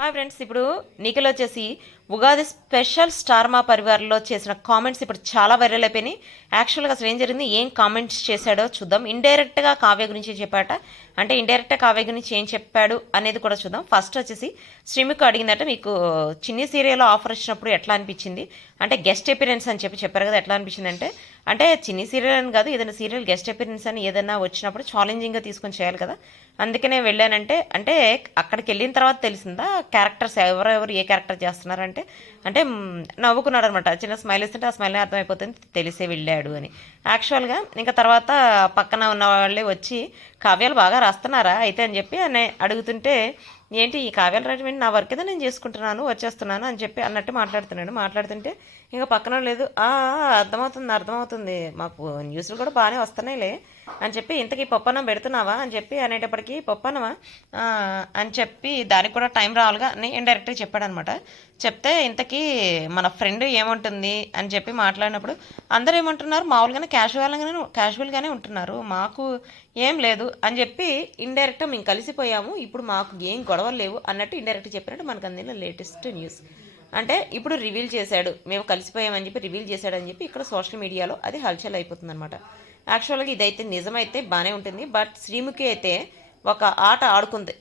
Hi friends, ఇప్పుడు నిఖిల్ వచ్చేసి Ugadi special star మా పరివార్లో చేసిన కామెంట్స్ ఇప్పుడు చాలా వైరల్ అయిపోయినాయి. యాక్చువల్గా అసలు ఏం జరిగింది, ఏం కామెంట్స్ చేశాడో చూద్దాం. ఇండైరెక్ట్గా కావ్య గురించి చెప్పాట, అంటే ఇండైరెక్ట్గా కావ్య గురించి ఏం చెప్పాడు అనేది కూడా చూద్దాం. ఫస్ట్ వచ్చేసి శ్రీముఖి అడిగిందట, మీకు చిన్ని సీరియల్ ఆఫర్ వచ్చినప్పుడు ఎట్లా అనిపించింది అంటే గెస్ట్ అపిరెన్స్ అని చెప్పారు కదా, ఎట్లా అనిపించింది అంటే చిన్ని సీరియల్ అని కాదు, ఏదైనా సీరియల్ గెస్ట్ అపిరెన్స్ అని ఏదైనా వచ్చినప్పుడు ఛాలెంజింగ్గా తీసుకొని చేయాలి కదా, అందుకనే వెళ్ళానంటే అంటే అక్కడికి వెళ్ళిన తర్వాత తెలిసిందా క్యారెక్టర్స్ ఎవరెవరు ఏ క్యారెక్టర్ చేస్తున్నారంటే అంటే నవ్వుకున్నాడు అనమాట. చిన్న స్మైల్ ఇస్తుంటే ఆ స్మైల్ అర్థమైపోతుంది తెలిసే వెళ్ళాడు అని. యాక్చువల్గా ఇంకా తర్వాత పక్కన ఉన్న వాళ్ళే వచ్చి కావ్యాలు బాగా రాస్తున్నారా అయితే అని చెప్పి అని అడుగుతుంటే, ఏంటి ఈ కావ్యాలు రాయడం నా వర్క్ ఏదో నేను చేసుకుంటున్నాను వచ్చేస్తున్నాను అని చెప్పి అన్నట్టు మాట్లాడుతుంటే ఇంకా పక్కన లేదు అర్థమవుతుంది మాకు న్యూస్లు కూడా బాగానే వస్తున్నాయిలే అని చెప్పి, ఇంతకీ పప్పన్నం పెడుతున్నావా అని చెప్పి అనేటప్పటికీ పప్పన్నమా అని చెప్పి దానికి కూడా టైం రావాలిగా అని ఇండైరెక్ట్గా చెప్పాడనమాట. చెప్తే ఇంతకీ మన ఫ్రెండ్ ఏముంటుంది అని చెప్పి మాట్లాడినప్పుడు అందరూ ఏమంటున్నారు, మామూలుగానే క్యాజువల్గానే ఉంటున్నారు, మాకు ఏం లేదు అని చెప్పి ఇండైరెక్ట్గా మేము కలిసిపోయాము, ఇప్పుడు మాకు ఏం గొడవలు లేవు అన్నట్టు ఇండైరెక్ట్గా చెప్పినట్టు మనకు అందిన లేటెస్ట్ న్యూస్. అంటే ఇప్పుడు రివీల్ చేశాడు, మేము కలిసిపోయామని చెప్పి రివీల్ చేశాడని చెప్పి ఇక్కడ సోషల్ మీడియాలో అది హల్చల్ అయిపోతుంది అనమాట. యాక్చువల్గా ఇదైతే నిజమైతే బాగానే ఉంటుంది, బట్ శ్రీముఖి అయితే ఒక ఆట ఆడుకుంది.